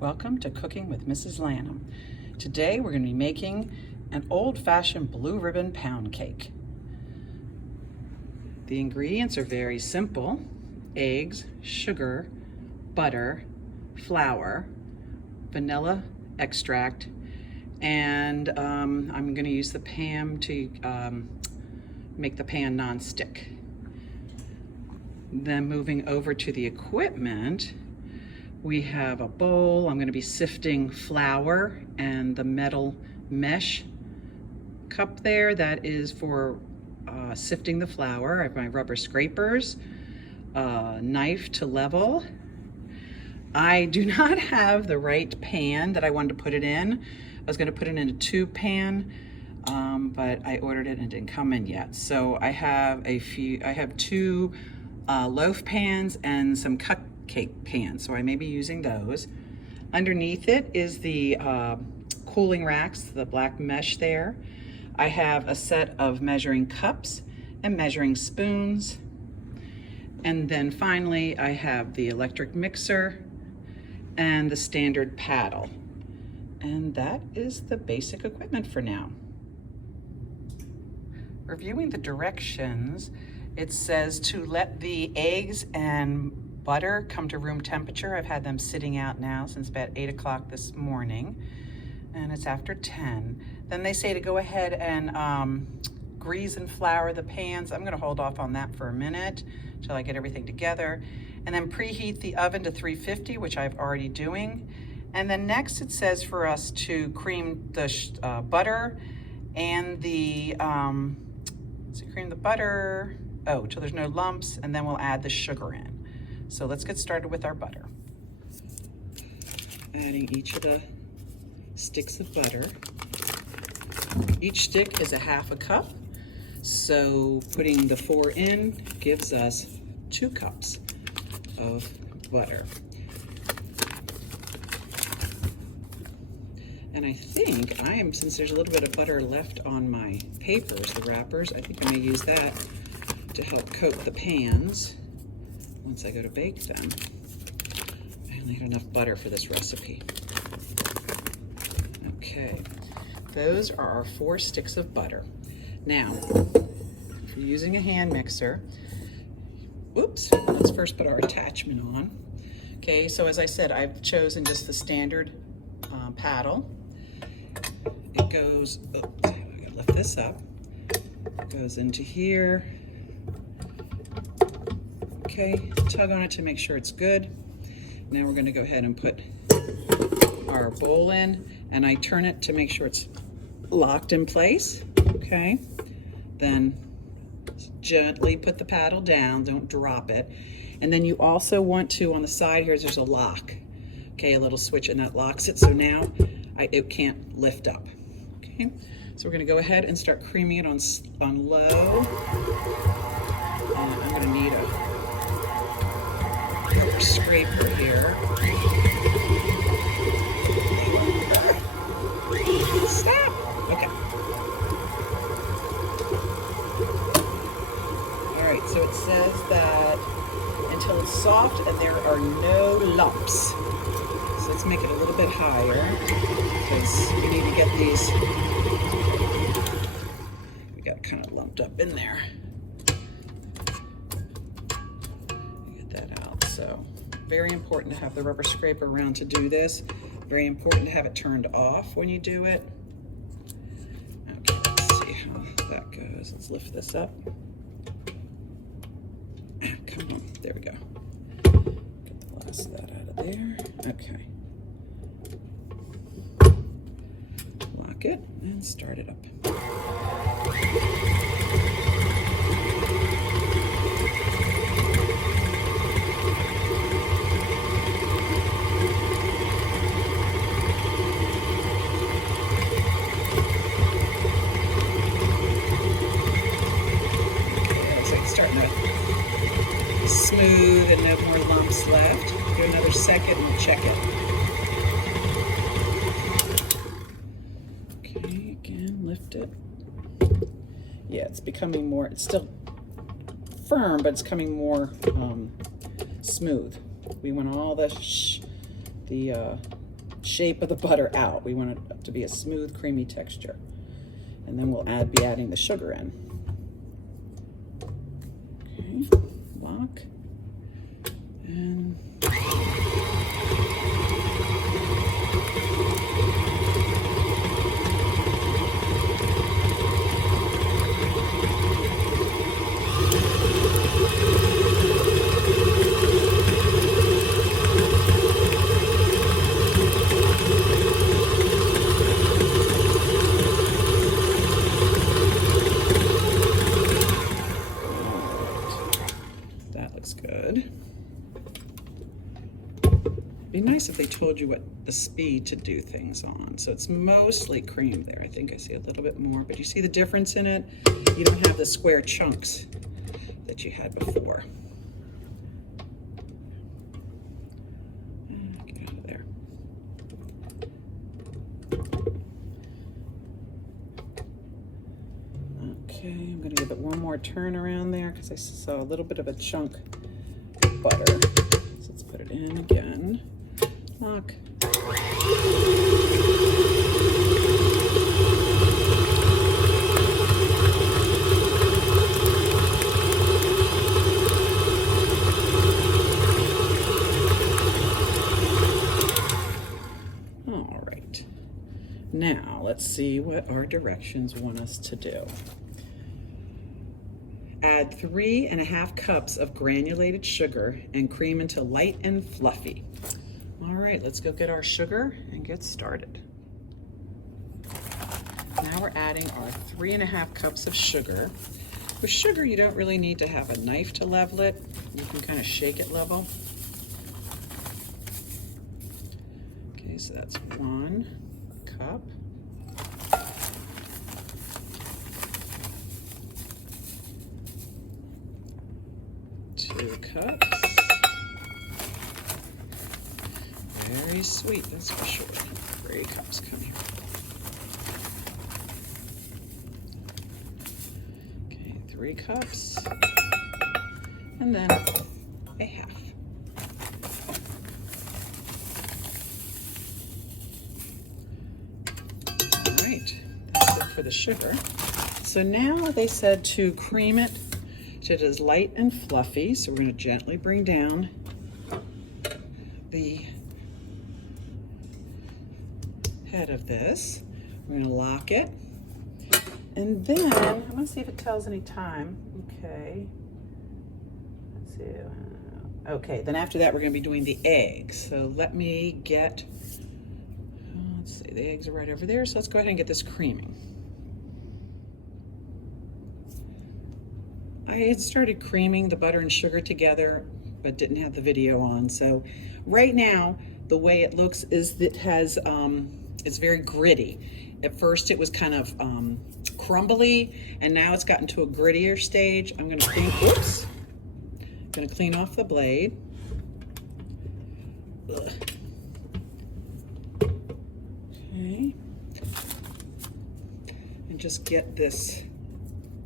Welcome to Cooking with Mrs. Lanham. Today we're going to be making an old-fashioned blue ribbon pound cake. The ingredients are very simple: eggs, sugar, butter, flour, vanilla extract, and I'm going to use the pan to make the pan non-stick. Then moving over to the equipment, we have a bowl. I'm going to be sifting flour and the metal mesh cup there. That is for sifting the flour. I have my rubber scrapers, knife to level. I do not have the right pan that I wanted to put it in. I was going to put it in a tube pan, but I ordered it and it didn't come in yet. So I have two loaf pans and some cupcake pans, so I may be using those. Underneath it is the cooling racks, the black mesh there. I have a set of measuring cups and measuring spoons. And then finally, I have the electric mixer and the standard paddle. And that is the basic equipment for now. Reviewing the directions, it says to let the eggs and butter come to room temperature. I've had them sitting out now since about 8 o'clock this morning, and it's after 10. Then they say to go ahead and grease and flour the pans. I'm going to hold off on that for a minute until I get everything together. And then preheat the oven to 350, which I've already doing. And then next it says for us to cream the butter and the, cream the butter, till there's no lumps, and then we'll add the sugar in. So let's get started with our butter. Adding each of the sticks of butter. Each stick is a half a cup, so putting the 4 in gives us 2 cups of butter. And I think since there's a little bit of butter left on my papers, the wrappers, I think I may use that to help coat the pans once I go to bake them. I only had enough butter for this recipe. Okay, those are our 4 sticks of butter. Now, if you're using a hand mixer, let's first put our attachment on. Okay, so as I said, I've chosen just the standard paddle. It goes, I gotta lift this up. It goes into here. Okay, tug on it to make sure it's good. Now we're going to go ahead and put our bowl in, and I turn it to make sure it's locked in place. Okay, then gently put the paddle down, don't drop it. And then you also want to, on the side here, there's a lock. Okay, a little switch, and that locks it, so now it can't lift up. Okay, so we're going to go ahead and start creaming it on low. And I'm going to need a scraper here. Stop! Okay. Alright, so it says that until it's soft and there are no lumps. So let's make it a little bit higher because we need to get these, we got kind of lumped up in there. So very important to have the rubber scraper around to do this. Very important to have it turned off when you do it. Okay, let's see how that goes. Let's lift this up. Come on, there we go. Get the last of that out of there. Okay. Lock it and start it up. Starting to smooth and no more lumps left. Do another second and check it. Okay, again, lift it. Yeah, it's becoming more, it's still firm, but it's coming more smooth. We want all the shape of the butter out. We want it to be a smooth, creamy texture. And then we'll be adding the sugar in. Okay, lock. And good. Be nice if they told you what the speed to do things on. So it's mostly cream there. I think I see a little bit more, but you see the difference in it? You don't have the square chunks that you had before. Get out of there. Okay, I'm gonna give it one more turn around there because I saw a little bit of a chunk of butter. So let's put it in again. Lock. All right. Now let's see what our directions want us to do. Add 3½ cups of granulated sugar and cream until light and fluffy. All right, let's go get our sugar and get started. Now we're adding our 3½ cups of sugar. With sugar, you don't really need to have a knife to level it. You can kind of shake it level. Okay, so that's 1 cup. Two cups. Very sweet, that's for sure. 3 cups come here. Okay, 3 cups. And then a half. All right, that's it for the sugar. So now they said to cream it so it is light and fluffy. So we're going to gently bring down the head of this. We're going to lock it. And then, I'm going to see if it tells any time. Okay. Let's see. Okay, then after that we're going to be doing the eggs. So let me get, let's see, the eggs are right over there. So let's go ahead and get this creaming. I had started creaming the butter and sugar together, but didn't have the video on. So right now, the way it looks is that it has, it's very gritty. At first it was kind of crumbly, and now it's gotten to a grittier stage. I'm gonna clean, oops. I'm gonna clean off the blade. Ugh. Okay. And just get this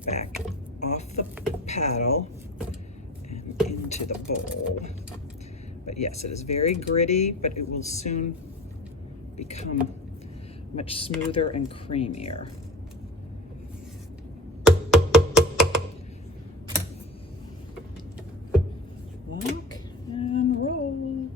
back off the paddle and into the bowl. But yes, it is very gritty, but it will soon become much smoother and creamier. Lock and roll.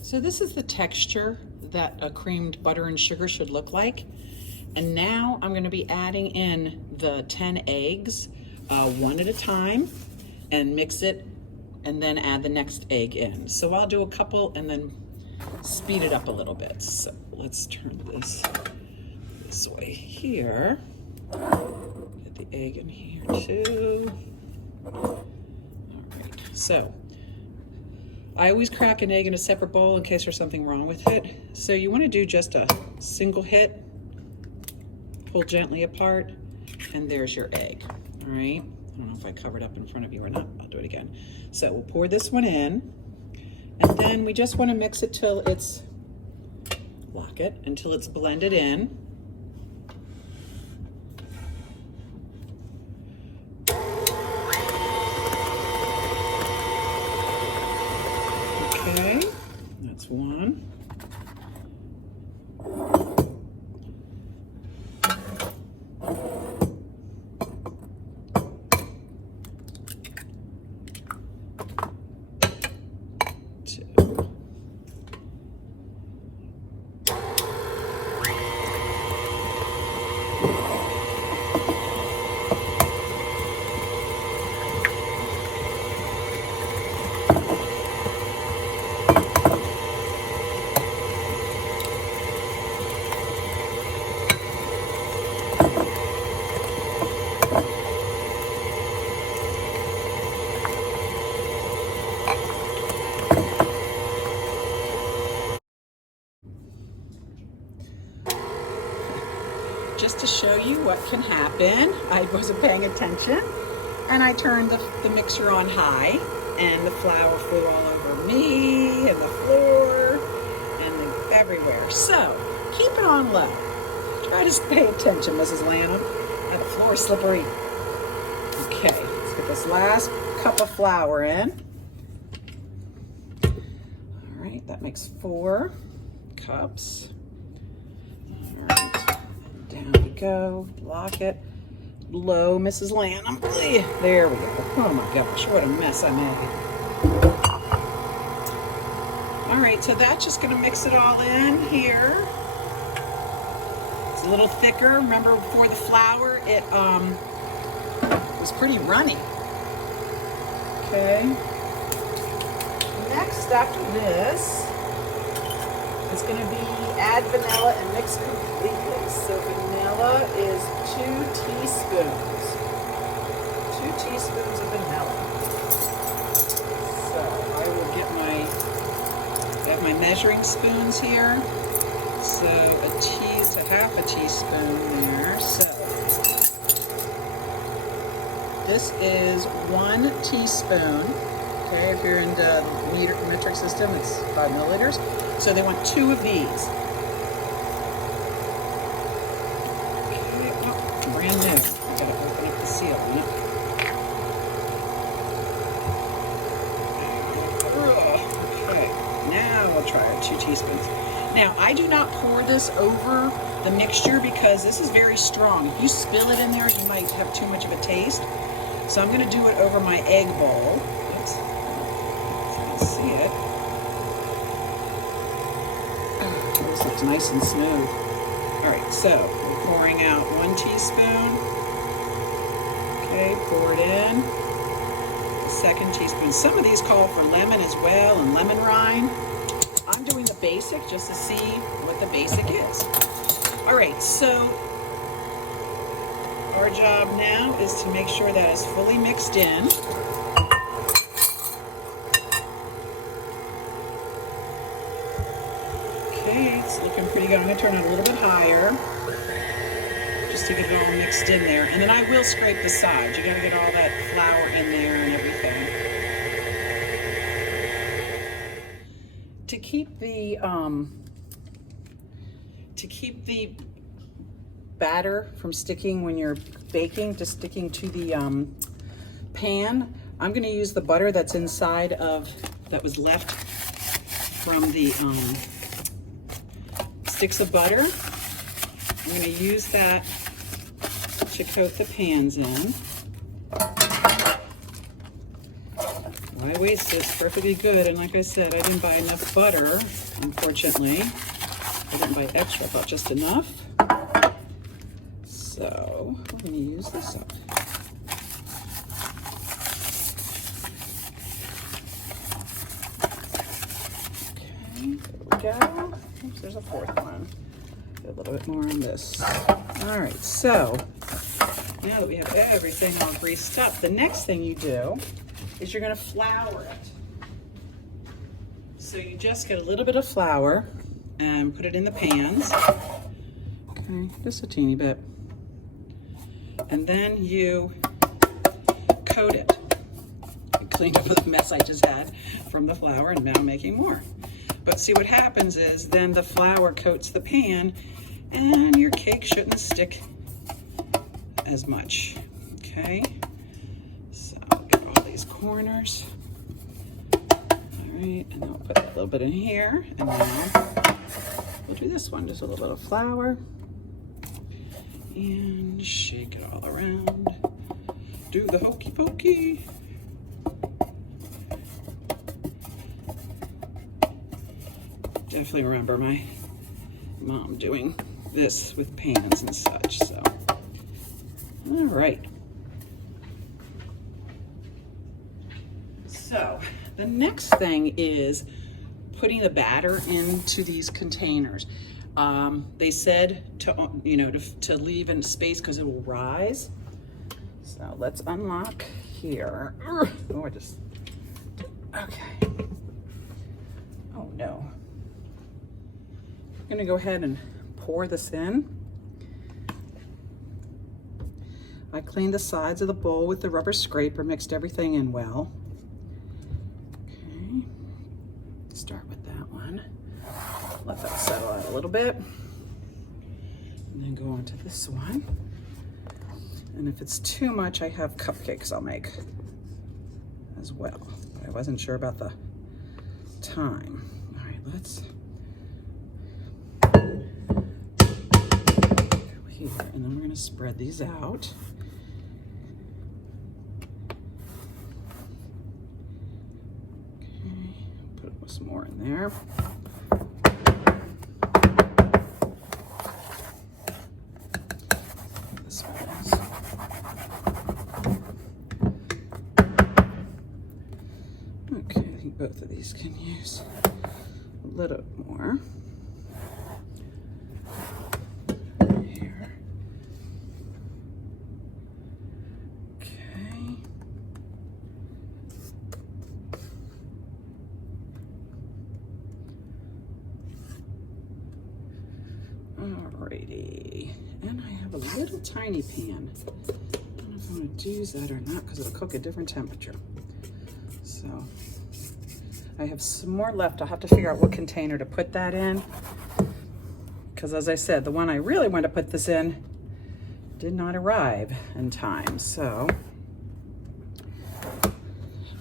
So this is the texture that a creamed butter and sugar should look like. And now I'm going to be adding in the 10 eggs one at a time and mix it and then add the next egg in. So I'll do a couple and then speed it up a little bit. So let's turn this way here. Get the egg in here too. All right, so I always crack an egg in a separate bowl in case there's something wrong with it. So you want to do just a single hit, pull gently apart, and there's your egg. All right, I don't know if I covered up in front of you or not. I'll do it again. So we'll pour this one in, and then we just want to mix it till it's, lock it, until it's blended in. Okay, that's one. Just to show you what can happen, I wasn't paying attention and I turned the mixer on high and the flour flew all over me and the floor and everywhere. So keep it on low. Try to pay attention, Mrs. Lanham. The floor is slippery. Okay, let's get this last cup of flour in. All right, that makes 4 cups. Down we go, lock it, low, Mrs. Lanham. There we go. Oh my gosh, what a mess I made. All right, so that's just gonna mix it all in here. It's a little thicker. Remember before the flour, it was pretty runny. Okay. Next after this, it's going to be add vanilla and mix completely. So vanilla is 2 teaspoons. 2 teaspoons of vanilla. So I will get I have my measuring spoons here. So half a teaspoon there. So this is 1 teaspoon. Okay, if you're in the metric system, it's 5 milliliters. So they want 2 of these. Okay, oh, brand new. I gotta open up the seal. Okay, now we'll try our 2 teaspoons. Now, I do not pour this over the mixture because this is very strong. If you spill it in there, you might have too much of a taste. So I'm gonna do it over my egg bowl. Oops, you can see it. This looks nice and smooth. All right, so we're pouring out 1 teaspoon. Okay, pour it in. The 2nd teaspoon. Some of these call for lemon as well and lemon rind. I'm doing the basic just to see what the basic is. All right, so our job now is to make sure that it's fully mixed in. Okay, it's looking pretty good. I'm going to turn it a little bit higher just to get it all mixed in there. And then I will scrape the sides. You got to get all that flour in there and everything. To keep the batter from sticking when you're baking, to sticking to the pan, I'm going to use the butter that's inside of, that was left from the sticks of butter. I'm going to use that to coat the pans in. My waist is perfectly good, and like I said, I didn't buy enough butter, unfortunately. I didn't buy extra, I bought just enough. So I'm going to use this up. Okay, there we go. Oops, there's a 4th one. Get a little bit more on this. All right, so now that we have everything all greased up, the next thing you do is you're going to flour it. So you just get a little bit of flour and put it in the pans. Okay, just a teeny bit. And then you coat it. I cleaned up the mess I just had from the flour and now I'm making more. But see what happens is then the flour coats the pan and your cake shouldn't stick as much. Okay, so get all these corners. All right, and then I'll put a little bit in here, and now we'll do this one, just a little bit of flour, and shake it all around. Do the hokey pokey. Definitely remember my mom doing this with pans and such, so. All right. So the next thing is putting the batter into these containers. They said to leave in space because it will rise. So let's unlock here. Oh, okay. Oh no. I'm gonna go ahead and pour this in. I cleaned the sides of the bowl with the rubber scraper, mixed everything in well. Okay, start with that one. Let that settle out a little bit. And then go on to this one. And if it's too much, I have cupcakes I'll make as well. But I wasn't sure about the time. All right, let's go here. And then we're gonna spread these out. Some more in there. This one is. Okay, I think both of these can use a little more. Here. Okay. Alrighty, and I have a little tiny pan. I don't know if I'm going to use that or not because it'll cook at different temperature. So I have some more left. I'll have to figure out what container to put that in because, as I said, the one I really want to put this in did not arrive in time. So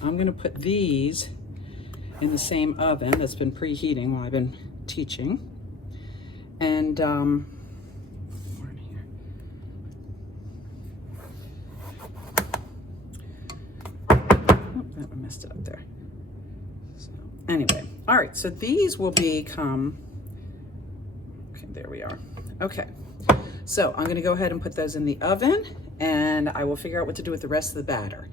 I'm going to put these in the same oven that's been preheating while I've been teaching. And more in here. Oh, that one messed it up there. So anyway, all right, so these will become, okay, there we are. Okay, so I'm gonna go ahead and put those in the oven and I will figure out what to do with the rest of the batter.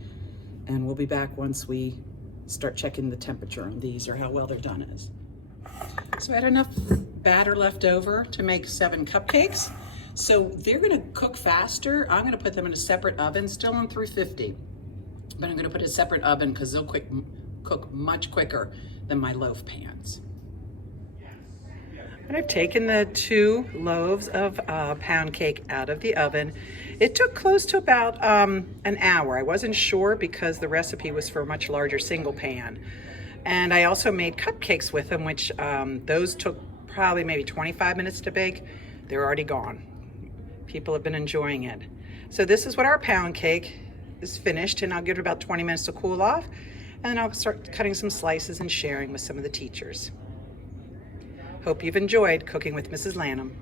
And we'll be back once we start checking the temperature on these or how well they're done is. So I had enough batter left over to make 7 cupcakes. So they're gonna cook faster. I'm gonna put them in a separate oven, still on 350. But I'm gonna put a separate oven because they'll cook much quicker than my loaf pans. But I've taken the 2 loaves of pound cake out of the oven. It took close to about an hour. I wasn't sure because the recipe was for a much larger single pan. And I also made cupcakes with them, which those took probably maybe 25 minutes to bake. They're already gone. People have been enjoying it. So this is what our pound cake is finished, and I'll give it about 20 minutes to cool off, and I'll start cutting some slices and sharing with some of the teachers. Hope you've enjoyed Cooking with Mrs. Lanham.